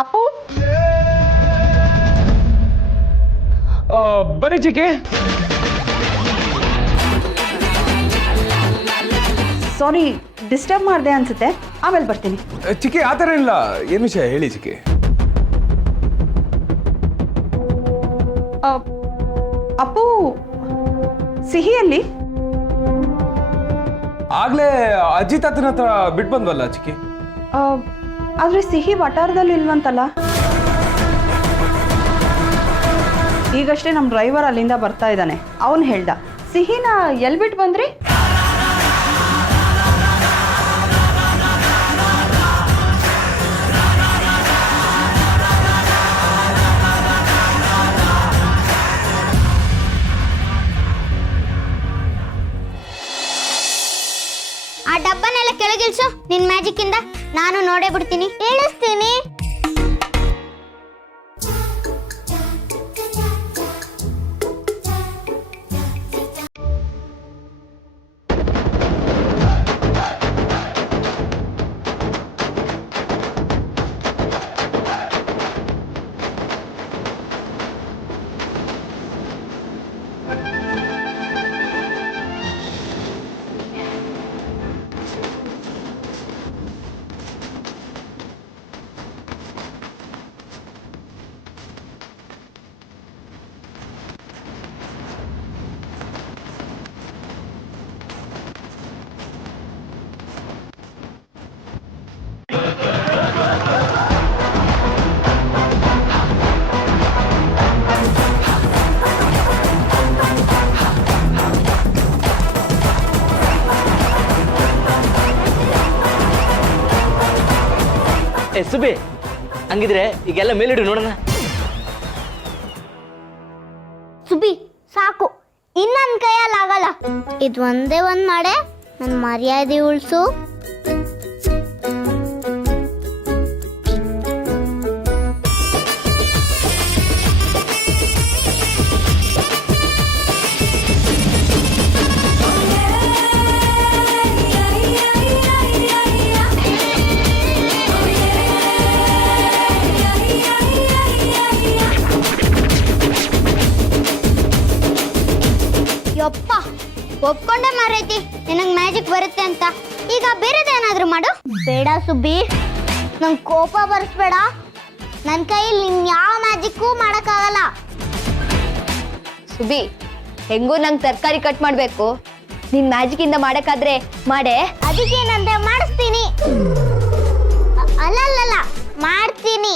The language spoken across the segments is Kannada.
ಅಪ್ಪು ಬನ್ನಿ ಚಿಕ್ಕಿ. ಸಾರಿ ಡಿಸ್ಟರ್ಬ್ ಮಾಡಿದೆ ಅನ್ಸುತ್ತೆ, ಆಮೇಲೆ ಬರ್ತೀನಿ. ಚಿಕ್ಕಿ ಆ ಥರ ಇಲ್ಲ, ಏನು ವಿಷಯ ಹೇಳಿ ಚಿಕ್ಕಿ. ಅಪ್ಪು ಸಿಹಿಯಲ್ಲಿ ಆಗ್ಲೇ ಅಜ್ಜಿ ತಾತನ ಹತ್ರ ಬಿಟ್ಟು ಬಂದ್ವಲ್ಲ ಚಿಕ್ಕಿ. ಆದ್ರೆ ಸಿಹಿ ವಟಾರದಲ್ಲಿ ಇಲ್ವಂತಲ್ಲ. ಈಗಷ್ಟೇ ನಮ್ಮ ಡ್ರೈವರ್ ಅಲ್ಲಿಂದ ಬರ್ತಾ ಇದ್ದಾನೆ, ಅವನು ಹೇಳ್ದ. ಸಿಹಿನ ಎಲ್ಲಿ ಬಿಟ್ಟು ಬಂದ್ರಿ? ಆ ಡಬ್ಬನೆಲ್ಲ ಕೆಳಗಿಳಿಸು. ನಿನ್ ಮ್ಯಾಜಿಕ್ ಇಂದ ನಾನು ನೋಡೇ ಬಿಡ್ತೀನಿ. ಇಳಿಸ್ತೀನಿ. ಸುಬಿ, ಹಂಗಿದ್ರೆ ಈಗೆಲ್ಲ ಮೇಲಿಡು ನೋಡೋಣ. ಸುಬಿ ಸಾಕು, ಇನ್ನೊಂದ್ ಕೈಯಲ್ಲಿ ಆಗಲ್ಲ. ಇದು ಒಂದೇ ಒಂದ್ ಮಾಡೆ ನನ್ನ ಮರ್ಯಾದೆ ಉಳಿಸು. ಯಪ್ಪ, ಒಪ್ಕೊಂಡೆ ಮಾರೈತಿ ನಿನಗೆ ಮ್ಯಾಜಿಕ್ ಬರುತ್ತೆ ಅಂತ. ಈಗ ಬೇರೆದೇನಾದ್ರೂ ಮಾಡು. ಬೇಡ ಸುಬ್ಬಿ, ನಂಗೆ ಕೋಪ ಬರ್ಸ್ಬೇಡ. ನನ್ನ ಕೈಯಲ್ಲಿ ನಿನ್ ಯಾವ ಮ್ಯಾಜಿಕ್ಕೂ ಮಾಡೋಕ್ಕಾಗಲ್ಲ. ಸುಬಿ, ಹೆಂಗೂ ನಂಗೆ ತರಕಾರಿ ಕಟ್ ಮಾಡಬೇಕು. ನಿನ್ ಮ್ಯಾಜಿಕ್ ಇಂದ ಮಾಡಕ್ಕಾದ್ರೆ ಮಾಡೆ. ಅದಕ್ಕೇನಂತೆ ಮಾಡಿಸ್ತೀನಿ. ಅಲ್ಲಲ್ಲ ಮಾಡ್ತೀನಿ.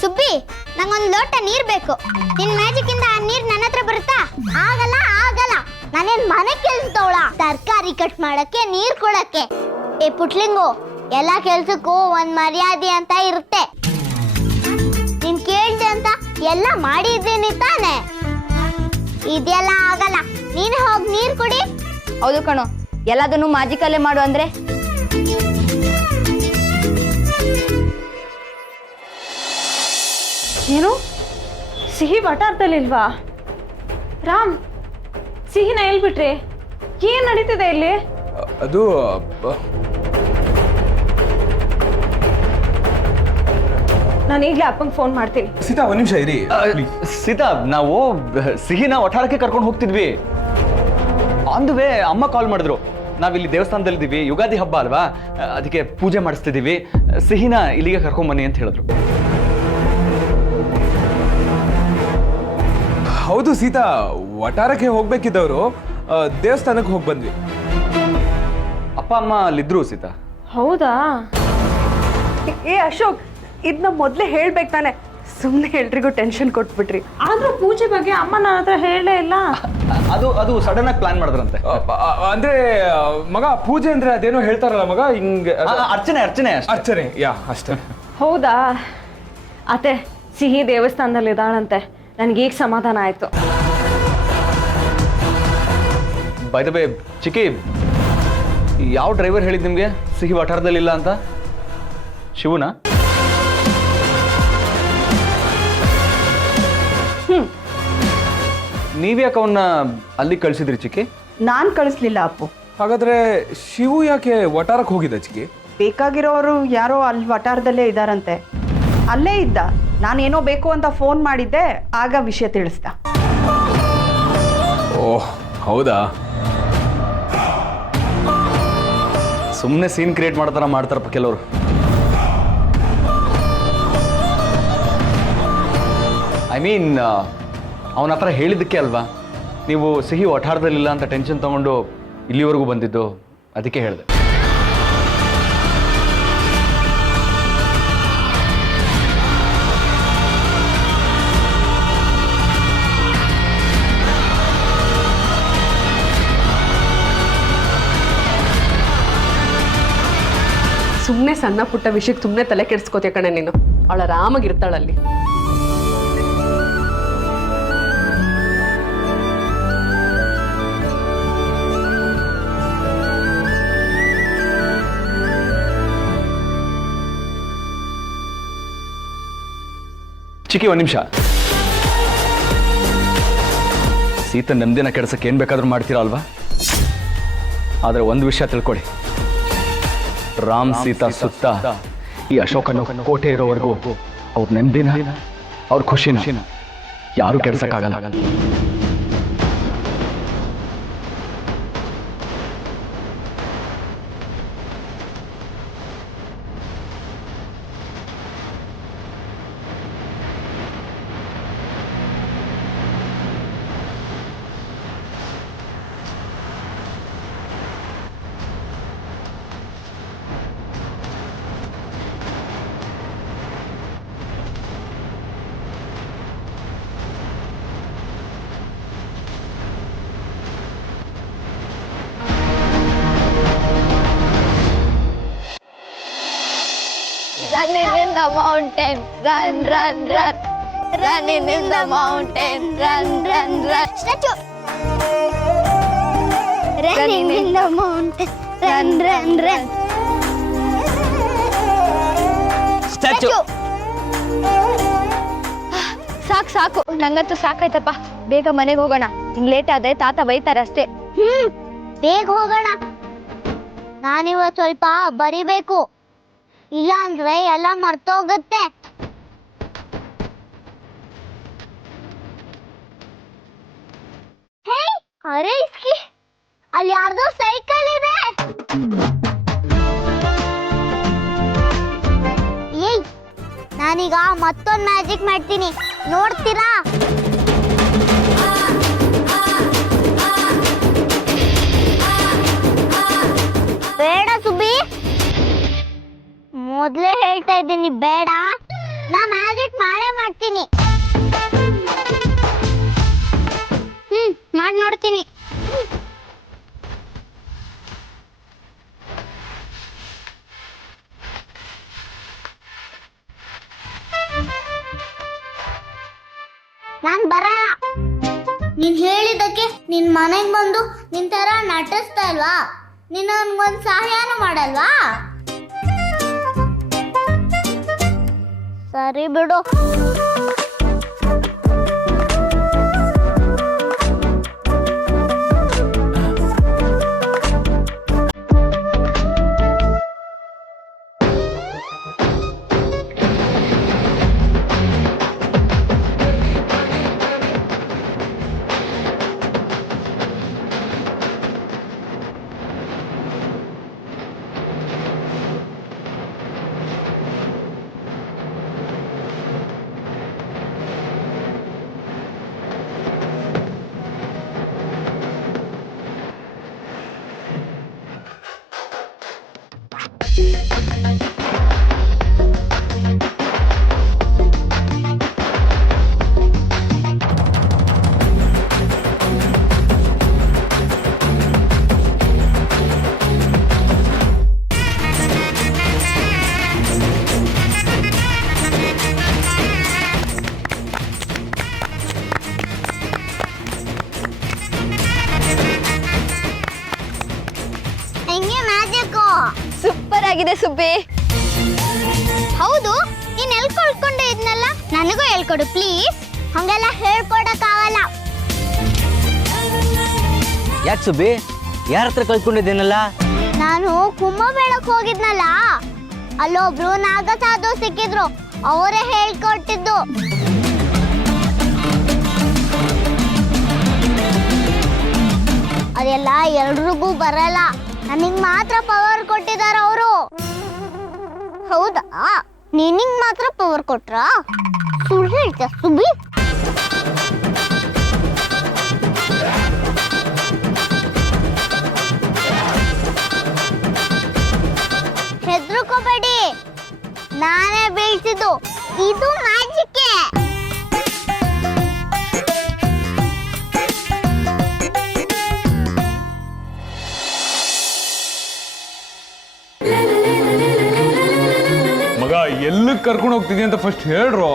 ಸುಬ್ಬಿ, ನಂಗೊಂದು ಲೋಟ ನೀರ್ ಬೇಕು. ನಿನ್ ಮ್ಯಾಜಿಕ್ ಇಂದ ಆ ನೀರ್ ನನ್ನ ಹತ್ರ ಬರುತ್ತಾ? ಆಗಲ್ಲ. ನಾನೇನ್ ಮನೆ ಕೆಲ್ಸದವಳ? ತರಕಾರಿ ಕಟ್ ಮಾಡಕ್ಕೆ, ನೀರ್ ಕೊಡಕ್ಕೆ. ಏ ಪುಟ್ಲಿಂಗು, ಎಲ್ಲ ಕೆಲ್ಸಕ್ಕೂ ಒಂದ್ ಮರ್ಯಾದೆ ಅಂತ ಇರುತ್ತೆ. ನೀನ್ ಕೇಳ್ದೆ ಅಂತ ಎಲ್ಲ ಮಾಡಿದ್ದೀನಿ ತಾನೆ. ಇದೆಲ್ಲ ಆಗಲ್ಲ. ನೀನೇ ಹೋಗಿ ನೀರ್ ಕುಡಿ. ಹೌದು ಕಣೋ, ಎಲ್ಲದನ್ನು ಮ್ಯಾಜಿಕಲ್ಲೇ ಮಾಡು ಅಂದ್ರೆ. ಏನು ಸಿಹಿ ವಟಾರದಲ್ಲಿಲ್ವಾ? ರಾಮ್, ಸಿಹಿನ ಎಲ್ಬಿಟ್ರಿ? ಏನ್ ನಡೀತಿದೆ ಇಲ್ಲಿ? ಅದು ನಾನು ಈಗಲೇ ಅಪ್ಪಂಗೆ ಫೋನ್ ಮಾಡ್ತೀನಿ. ಸೀತಾ ಒಂದ್ ನಿಮಿಷ ಇರಿ ಪ್ಲೀಸ್. ಸೀತಾ, ನಾವು ಸಿಹಿನ ವಠಾರಕ್ಕೆ ಕರ್ಕೊಂಡು ಹೋಗ್ತಿದ್ವಿ. ಆನ್ ದ ವೇ ಅಮ್ಮ ಕಾಲ್ ಮಾಡಿದ್ರು. ನಾವಿಲ್ಲಿ ದೇವಸ್ಥಾನದಲ್ಲಿದ್ದೀವಿ, ಯುಗಾದಿ ಹಬ್ಬ ಅಲ್ವಾ, ಅದಕ್ಕೆ ಪೂಜೆ ಮಾಡಿಸ್ತಿದ್ದೀವಿ, ಸಿಹಿನ ಇಲ್ಲಿಗೆ ಕರ್ಕೊಂಬನ್ನಿ ಅಂತ ಹೇಳಿದ್ರು. ಹೌದು ಸೀತಾ, ವಟಾರಕ್ಕೆ ಹೋಗ್ಬೇಕಿದ್ದವರು ದೇವಸ್ಥಾನಕ್ಕೆ ಹೋಗಿ ಬಂದ್ವಿ. ಅಪ್ಪ ಅಮ್ಮ ಅಲ್ಲಿದ್ರು ಸೀತಾ. ಹೌದಾ? ಏ ಅಶೋಕ್, ಇದನ್ನ ಮೊದಲೇ ಹೇಳ್ಬೇಕು ತಾನೆ, ಸುಮ್ಮನೆ ಎಲ್ರಿಗೂ ಟೆನ್ಷನ್ ಕೊಟ್ಬಿಟ್ರಿ. ಆದ್ರೂ ಪೂಜೆ ಬಗ್ಗೆ ಅಮ್ಮ ನನ್ನ ಹತ್ರ ಹೇಳಲೇ ಇಲ್ಲ. ಅದು ಸಡನ್ ಆಗಿ ಪ್ಲಾನ್ ಮಾಡಿದ್ರಂತೆ. ಅಂದ್ರೆ ಮಗ ಪೂಜೆ ಅಂದ್ರೆ ಅದೇನೋ ಹೇಳ್ತಾರಲ್ಲ ಮಗ, ಹಿಂಗೆ ಅರ್ಚನೆ ಅರ್ಚನೆ, ಯಾ ಅಷ್ಟೇ. ಹೌದಾ? ಅತ್ತೆ, ಸಿಹಿ ದೇವಸ್ಥಾನದಲ್ಲಿ ಇದ್ದಾಳಂತೆ. ನನಗೀಗ ಸಮಾಧಾನ ಆಯ್ತು. ಬೈ ದ ವೇ ಚಿಕ್ಕಿ, ಯಾವ ಡ್ರೈವರ್ ಹೇಳಿದ್ ನಿಮ್ಗೆ ಸಿಹಿ ವಠಾರದಲ್ಲಿಲ್ಲ ಅಂತ? ಶಿವನಾ? ನೀವ್ಯಾಕೆ ಅವನ್ನ ಅಲ್ಲಿ ಕಳ್ಸಿದ್ರಿ ಚಿಕ್ಕಿ? ನಾನು ಕಳಿಸ್ಲಿಲ್ಲ ಅಪ್ಪು. ಹಾಗಾದ್ರೆ ಶಿವು ಯಾಕೆ ವಟಾರಕ್ಕೆ ಹೋಗಿದ್ದ ಚಿಕ್ಕಿ? ಬೇಕಾಗಿರೋರು ಯಾರೋ ಅಲ್ಲಿ ವಟಾರದಲ್ಲೇ ಇದ್ದಾರಂತೆ, ಅಲ್ಲೇ ಇದ್ದ. ನಾನೇನೋ ಬೇಕು ಅಂತ ಫೋನ್ ಮಾಡಿದ್ದೆ, ಆಗ ವಿಷಯ ತಿಳಿಸ್ದ. ಓಹ್ ಹೌದಾ? ಸುಮ್ಮನೆ ಸೀನ್ ಕ್ರಿಯೇಟ್ ಮಾಡ್ತಾರಪ್ಪ ಕೆಲವರು. ಐ ಮೀನ್, ಅವನ ಹತ್ರ ಹೇಳಿದ್ದಕ್ಕೆ ಅಲ್ವಾ ನೀವು ಸಿಹಿ ವಠಾರದಲ್ಲಿಲ್ಲ ಅಂತ ಟೆನ್ಷನ್ ತಗೊಂಡು ಇಲ್ಲಿವರೆಗೂ ಬಂದಿದ್ದು, ಅದಕ್ಕೆ ಹೇಳಿದೆ. ಸುಮ್ಮನೆ ಸಣ್ಣ ಪುಟ್ಟ ವಿಷಯಕ್ಕೆ ಸುಮ್ಮನೆ ತಲೆ ಕೆಡಿಸ್ಕೋತೀಯ ಕಣೆ ನೀನು. ಅವಳ ಆರಾಮಾಗಿರ್ತಾಳಲ್ಲಿ. ಚಿಕ್ಕಿ, ಒಂದು ನಿಮಿಷ. ಸೀತ ನೆಮ್ಮದಿನ ಕೆಡ್ಸಕ್ಕೆ ಏನು ಬೇಕಾದ್ರೂ ಮಾಡ್ತೀರಾ ಅಲ್ವಾ? ಆದರೆ ಒಂದು ವಿಷಯ ತಿಳ್ಕೊಳ್ಳಿ, ರಾಮ್ ಸೀತಾ ಸುತ್ತ ಈ ಅಶೋಕನ ಕೋಟೆ ಇರೋವರೆಗೂ ಅವ್ರ ನೆಮ್ಮದಿನ, ಅವ್ರ ಖುಷಿನ ಯಾರು ಕೆಡ್ಸಕ್ಕಾಗಲ್ಲ. Running in the mountain, run, run, run. Running in the mountain, run, run, run. Statue. Running in the mountain, run, run, run. Statue. ಸಾಕು, ನಂಗಂತೂ ಸಾಕಾಯ್ತಪ್ಪ. ಬೇಗ ಮನೆಗೆ ಹೋಗೋಣ. ಹಿಂಗ್ ಲೇಟ್ ಆದ್ರೆ ತಾತ ಬೈತಾರೆ ಅಷ್ಟೇ. ಬೇಗ ಹೋಗೋಣ. ನಾನಿವತ್ತು ಸ್ವಲ್ಪ ಬರಿಬೇಕು, ಇಲ್ಲ ಅಂದ್ರೆ ಎಲ್ಲ ಮರ್ತೋಗುತ್ತೆ. ಅರೆ ಇಸ್ಕಿ, ಅಲ್ಲಿ ಯಾರ್ದೋ ಸೈಕಲ್ ಇದೆ. ಏಯ್, ನಾನೀಗ ಮತ್ತೊಂದು ಮ್ಯಾಜಿಕ್ ಮಾಡ್ತೀನಿ, ನೋಡ್ತೀರಾ? ಬೇಡ ಸುಬ್ಬಿ, ಮೊದ್ಲೇ ಹೇಳ್ತಾ ಇದ್ದೀನಿ ಬೇಡ. ನಾ ಮ್ಯಾಜಿಕ್ ಮಾಡೇ ಮಾಡ್ತೀನಿ. ಮಾಡಿ ನೋಡ್ತೀನಿ. ನಾನ್ ಬರಲ್ಲ. ನೀನ್ ಹೇಳಿದಕ್ಕೆ ನಿನ್ ಮನೆಗ್ ಬಂದು ನಿನ್ ತರ ನಟಿಸ್ತಾ ಇಲ್ವಾ? ನೀನ್ ನನ್ಗೊಂದ್ ಸಹಾಯನೂ ಮಾಡಲ್ವಾ? ಸರಿ ಬಿಡು. ಸುಬ್ಬಿ. ಹೌದು, ನೀನ್ ಎಲ್ಲಿ ಕಳ್ಕೊಂಡೆ ಇದ್ನಲ್ಲ, ನನಗೂ ಹೇಳ್ಕೊಡು ಪ್ಲೀಸ್. ಹಂಗೆಲ್ಲ ಹೇಳ್ಕೊಡಕ್ಕಾಗಲ್ಲ. ಯಾಕೆ ಸುಬ್ಬಿ, ಯಾರ ಹತ್ರ ಕಳ್ಕೊಂಡಿದ್ದೇನಲ್ಲ? ನಾನು ಕುಂಭಮೇಳಕ್ಕೆ ಹೋಗಿದ್ನಲ್ಲ, ಅಲ್ಲೊಬ್ರು ನಾಗಸಾಧು ಸಿಕ್ಕಿದ್ರು, ಅವರೇ ಹೇಳ್ಕೊಟ್ಟಿದ್ದು. ಅದೆಲ್ಲ ಎಲ್ರಿಗೂ ಬರಲ್ಲ, ನನಗ್ ಮಾತ್ರ ಪವರ್ ಕೊಟ್ಟಿದಾರ ಅವರು. ಹೌದಾ, ನಿನಗ್ ಮಾತ್ರ ಪವರ್ ಕೊಟ್ರ? ಸುಳ್ಳು ಹೇಳ್ತೀಯ ಸುಬ್ಬಿ. ಹೆದ್ರುಕೋಬೇಡಿ, ನಾನೇ ಬೀಳ್ಸಿದ್ದು. ಇದು ಮ್ಯಾಜಿಕ್. ಮಗ ಎಲ್ಲಿ ಕರ್ಕೊಂಡು ಹೋಗ್ತಿದ್ಯಾ ಅಂತ ಫಸ್ಟ್ ಹೇಳ್ರು.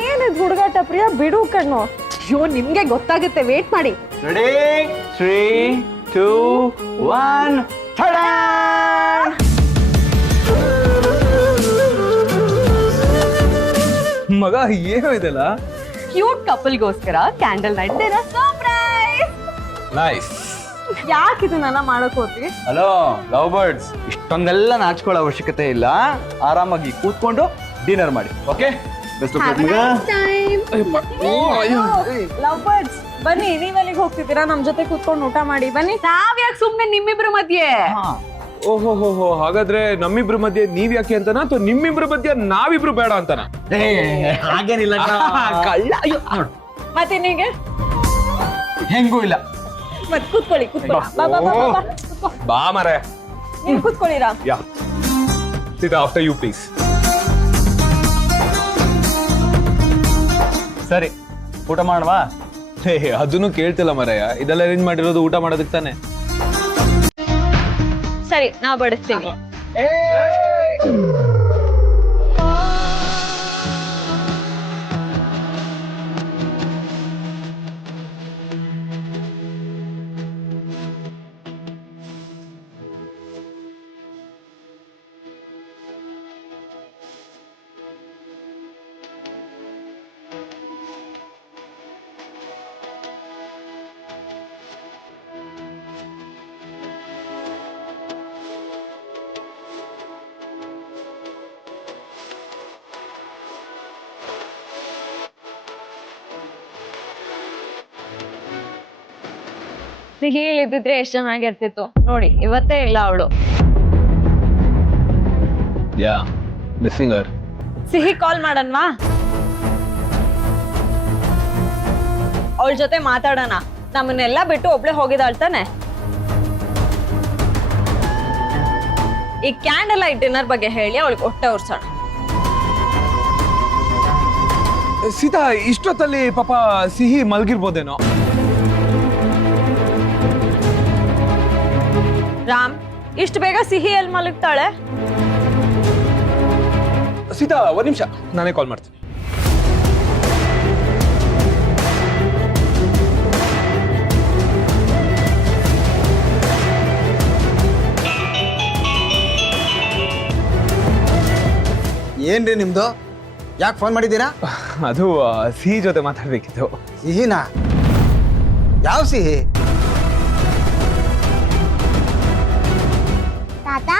ಏನಿದ್ ಹುಡುಗಾಟ ಪ್ರಿಯಾ, ಬಿಡು ಕಣ್ಣು. ಅಯ್ಯೋ ನಿಮ್ಗೆ ಗೊತ್ತಾಗುತ್ತೆ, ವೇಟ್ ಮಾಡಿ. ರೆಡಿ 3 2 1 ಠಡಾ! ಮಗ ಏನೋ ಇದೆಲ್ಲ. ಕ್ಯೂಟ್ ಕಪಲ್ಗೋಸ್ಕರ candle night dinner surprise. Nice. ಯಾಕೆ ಇದನ್ನೆಲ್ಲ ಮಾಡಕ್ ಹೋದ್ವಿ? ಹಲೋ ಲವ್ ಬರ್ಡ್ಸ್, ಇಷ್ಟೊಂದೆಲ್ಲ ನಾಚ್ಕೊಳ್ಳೋ ಅವಶ್ಯಕತೆ ಇಲ್ಲ. ಆರಾಮಾಗಿ ಕೂತ್ಕೊಂಡು ಡಿನ್ನರ್ ಮಾಡಿ. ಓಕೆ, ಬೆಸ್ಟ್ ಆಫ್ ಲಕ್ ಮಗ. ಲವ್ ಬರ್ಡ್ಸ್, ಬನ್ನಿ. ನೀವೆಲ್ಲಿಗೆ ಹೋಗ್ತಿದ್ದೀರಾ? ನಮ್ ಜೊತೆ ಕೂತ್ಕೊಂಡು ಊಟ ಮಾಡಿ ಬನ್ನಿ. ನಾವ್ ಯಾಕೆ ಸುಮ್ನೆ ನಿಮ್ಮಿಬ್ರ ಮಧ್ಯೆ? ಓಹೋ ಹೋ ಹೋ, ಹಾಗಾದ್ರೆ ನಮ್ಮಿಬ್ರ ಮಧ್ಯೆ ನೀವ್ ಯಾಕೆ ಅಂತನಾ ಅಥವಾ ನಿಮ್ಮಿಬ್ರ ಮಧ್ಯೆ ನಾವಿಬ್ರು ಬೇಡ ಅಂತನಾ? ಹಾಗೇನಿಲ್ಲ ಕಳ್ಳ. ಮತ್ತೆ ನೀಗೆ ಹೆಂಗೂ ಇಲ್ಲ. ಮತ್ ಕೂತ್ಕೊಳ್ಳಿ, ಕೂತ್ಕೊಳ್ಳಿ. ಬಾ ಬಾ ಬಾ ಬಾ, ಕೂತ್ಕೋ. ಬಾ ಮರೆ. ನೀವ್ ಕೂತ್ಕೊಳ್ಳಿರಾ? ಯಾ, ಸಿಟ್ ಆಫ್ಟರ್ ಯು ಪ್ಲೀಸ್. ಸರಿ, ಊಟ ಮಾಡವಾ? ಅದನ್ನು ಕೇಳ್ತಿಲ್ಲ ಮರಯ್ಯ, ಇದೆಲ್ಲ ಅರೇಂಜ್ ಮಾಡಿರೋದು ಊಟ ಮಾಡೋದಕ್ಕೆ ತಾನೆ. ಸರಿ, ನಾವ್ ಬಡಿಸ್ತೀವಿ. ಸಿಹಿ ಇದ್ದಿದ್ರೆ ಎಷ್ಟ್ ಚೆನ್ನಾಗಿರ್ತಿತ್ತು ನೋಡಿ. ಇವತ್ತೇ ಇಲ್ಲ ಅವಳು. ಯಾ, ಮಿಸ್ಸಿಂಗ್ ಹರ್. ಸಿಹಿ ಕಾಲ್ ಮಾಡನ್ವಾ? ಅವಳ ಜೊತೆ ಮಾತಾಡೋಣ. ನಮ್ಮನ್ನೆಲ್ಲ ಬಿಟ್ಟು ಒಬ್ಳೆ ಹೋಗಿದಾಳ್ತಾನೆ. ಈ ಕ್ಯಾಂಡಲ್ ಲೈಟ್ ಡಿನ್ನರ್ ಬಗ್ಗೆ ಹೇಳಿ ಅವಳಿಗೆ ಹೊಟ್ಟೆ ಉರ್ಸೋಣ. ಸೀತಾ, ಇಷ್ಟೊತ್ತಲ್ಲಿ ಪಾಪ ಸಿಹಿ ಮಲ್ಗಿರ್ಬೋದೇನೋ. ರಾಮ್, ಇಷ್ಟು ಬೇಗ ಸಿಹಿ ಎಲ್ಲಿ ಮಲಗ್ತಾಳೆ? ಸೀತಾ, ಒಂದ್ ನಿಮಿಷ, ನಾನೇ ಕಾಲ್ ಮಾಡ್ತೀನಿ. ಏನ್ರಿ ನಿಮ್ದು? ಯಾಕೆ ಫೋನ್ ಮಾಡಿದ್ದೀರಾ? ಅದು ಸಿಹಿ ಜೊತೆ ಮಾತಾಡ್ಬೇಕಿತ್ತು. ಸಿಹಿನಾ? ಯಾವ ಸಿಹಿ? ತಾತ,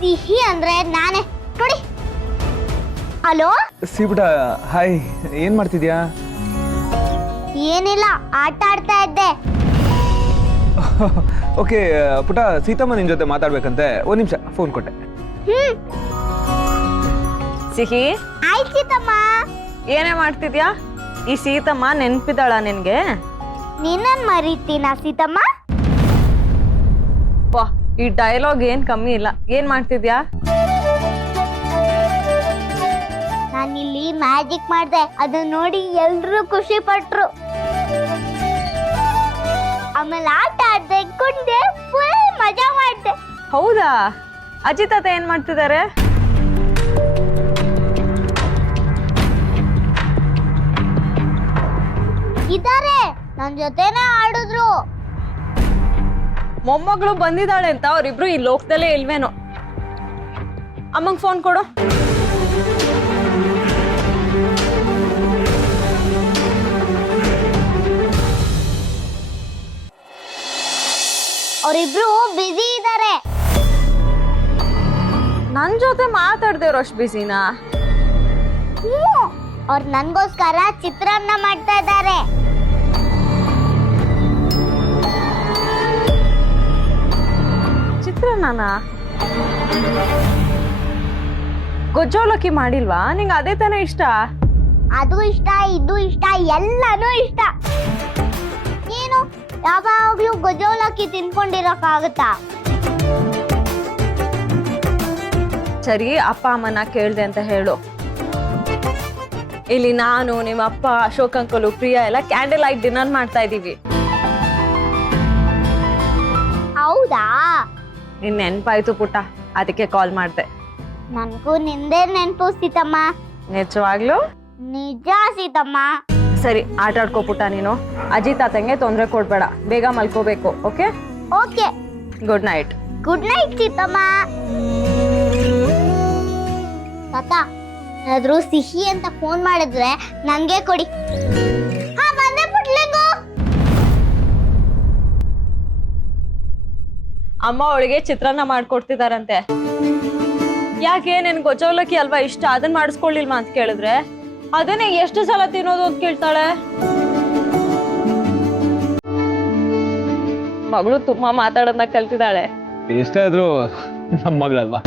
ಸಿಹಿ ಅಂದ್ರೆ ನಾನೇ ನೋಡಿ. ಹಲೋ, ಸಿಬಿಟ, ಹಾಯ್, ಏನ್ ಮಾಡ್ತಿದ್ಯಾ? ಏನಿಲ್ಲ, ಆಟ ಆಡ್ತಾ ಇದ್ದೆ. ಓಕೆ ಪುಟ, ಸೀತಮ್ಮ ನಿನ್ ಜೊತೆ ಮಾತಾಡ್ಬೇಕಂತೆ. ಒಂದ್ ನಿಮಿಷ, ಫೋನ್ ಕೊಟ್ಟೆ. ಸಿಹಿ, ಆಯ್ತು ತಮ್ಮ. ಏನೇ ಮಾಡ್ತಿದ್ಯಾ? ಈ ಸೀತಮ್ಮ ನೆನ್ಪಿದಾಳ ನಿನ್ಗೆ? ನಿನ್ನನ್ ಮರೀತೀನಾ ಸೀತಮ್ಮ? ವಾ, ಈ ಡೈಲಾಗ್ ಏನ್ ಕಮ್ಮಿ ಇಲ್ಲ. ಏನ್ ಮಾಡ್ತಿದ್ಯಾ? ನಾನಿಲ್ಲಿ ಮ್ಯಾಜಿಕ್ ಮಾಡ್ದೆ, ಅದನ್ನ ನೋಡಿ ಎಲ್ರು ಖುಷಿ ಪಟ್ರು. ಆಮೇಲೆ ಆಟ ಆಡ್ದೆ, ಕುಂಡೆ, ಫುಲ್ ಮಜಾ ಮಾಡ್ದೆ. ಹೌದಾ? ಅಜ್ಜಿ ತಾತ ಏನ್ ಮಾಡ್ತಿದ್ದಾರೆ? ಇದಾರೆ, ನನ್ ಜೊತೆನೆ ಆಡಿದ್ರು. ಮೊಮ್ಮಗಳು ಬಂದಿದ್ದಾಳೆ ಅಂತ ಅವ್ರಿಬ್ರು ಈ ಲೋಕದಲ್ಲೇ ಇಲ್ವೇನೋ. ಅಮ್ಮಂಗೆ ಫೋನ್ ಕೊಡು. ಅವರಿಬ್ರು ಬಿಸಿ ಇದ್ದಾರೆ. ನನ್ನ ಜೊತೆ ಮಾತಾಡ್ದೇವ್ರು ಅಷ್ಟು ಬಿಸಿನಾ? ಅವ್ರು ನನ್ಗೋಸ್ಕರ ಚಿತ್ರಾನ್ನ ಮಾಡ್ತಾ ಇದ್ದಾರೆ. ಚಿತ್ರಾನ್ನ ಗೊಜ್ಜೋಲಕ್ಕಿ ಮಾಡಿಲ್ವಾ? ನಿಂಗೆ ಅದೇ ತಾನೇ ಇಷ್ಟ? ಅದು ಇಷ್ಟ, ಇದು ಇಷ್ಟ, ಎಲ್ಲಾನು ಇಷ್ಟ. ನೀನು ಯಾವಾಗ್ಲೂ ಗೊಜೋಲಕ್ಕಿ ತಿನ್ಕೊಂಡಿರಕ್ಕಾಗತ್ತಾ? ಸರಿ, ಅಪ್ಪ ಅಮ್ಮನ ಕೇಳ್ದೆ ಅಂತ ಹೇಳು. ಇಲ್ಲಿ ನಾನು, ನಿಮ್ಮ ಅಪ್ಪ, ಅಶೋಕ್ ಅಂಕಲು, ಪ್ರಿಯಾ ಎಲ್ಲ ಕ್ಯಾಂಡಲ್ ಲೈಟ್ ಡಿನ್ನರ್ ಮಾಡ್ತಾ ಇದೀವಿ. ಹೌದಾ? ನಿನ್ ನೆನ್ಪಾಯ್ತು ಪುಟ್ಟ, ಅದಕ್ಕೆ ಕಾಲ್ ಮಾಡ್ದೆ. ನನ್ಗೂ ನಿಂದೇ ನೆನ್ಪು ಸೀತಮ್ಮ. ನಿಜವಾಗ್ಲು? ನಿಜ ಸೀತಮ್ಮ. ಸರಿ, ಆಟ ಆಡ್ಕೋ ಪುಟ್ಟ ನೀನು. ಅಜ್ಜಿ ತಾತಂಗೆ ತೊಂದರೆ ಕೊಡ್ಬೇಡ, ಬೇಗ ಮಲ್ಕೋಬೇಕು. Okay? Okay. Good night. Good night Seethamma. ತಾತ, ಏನಾದ್ರೂ ಸಿಹಿ ಅಂತ ಫೋನ್ ಮಾಡಿದ್ರೆ ನಂಗೆ ಕೊಡಿ. ಹಾ, ಬಂದೆ ಪುಟ್ಲಿಂಗು. ಅಮ್ಮ ಅವಳಿಗೆ ಚಿತ್ರಾನ್ನ ಮಾಡ್ಕೊಡ್ತಿದಾರಂತೆ. ಯಾಕೆ, ನಿನ್ ಗೊಜ್ಜವಲಕ್ಕಿ ಅಲ್ವಾ ಇಷ್ಟ, ಅದನ್ನ ಮಾಡಿಸ್ಕೊಳ್ಳಿಲ್ವಾ ಅಂತ ಕೇಳಿದ್ರೆ ಅದನ್ನೇ ಎಷ್ಟು ಸಲ ತಿನ್ನೋದು ಅಂತ ಕೇಳ್ತಾಳೆ. ಮಗಳು ತುಂಬಾ ಮಾತಾಡೋದನ್ನ ಕಲ್ತಿದ್ದಾಳೆ. ಎಷ್ಟೇ ಆದ್ರೂ ನಮ್ಮ ಮಗಳಲ್ವಾ.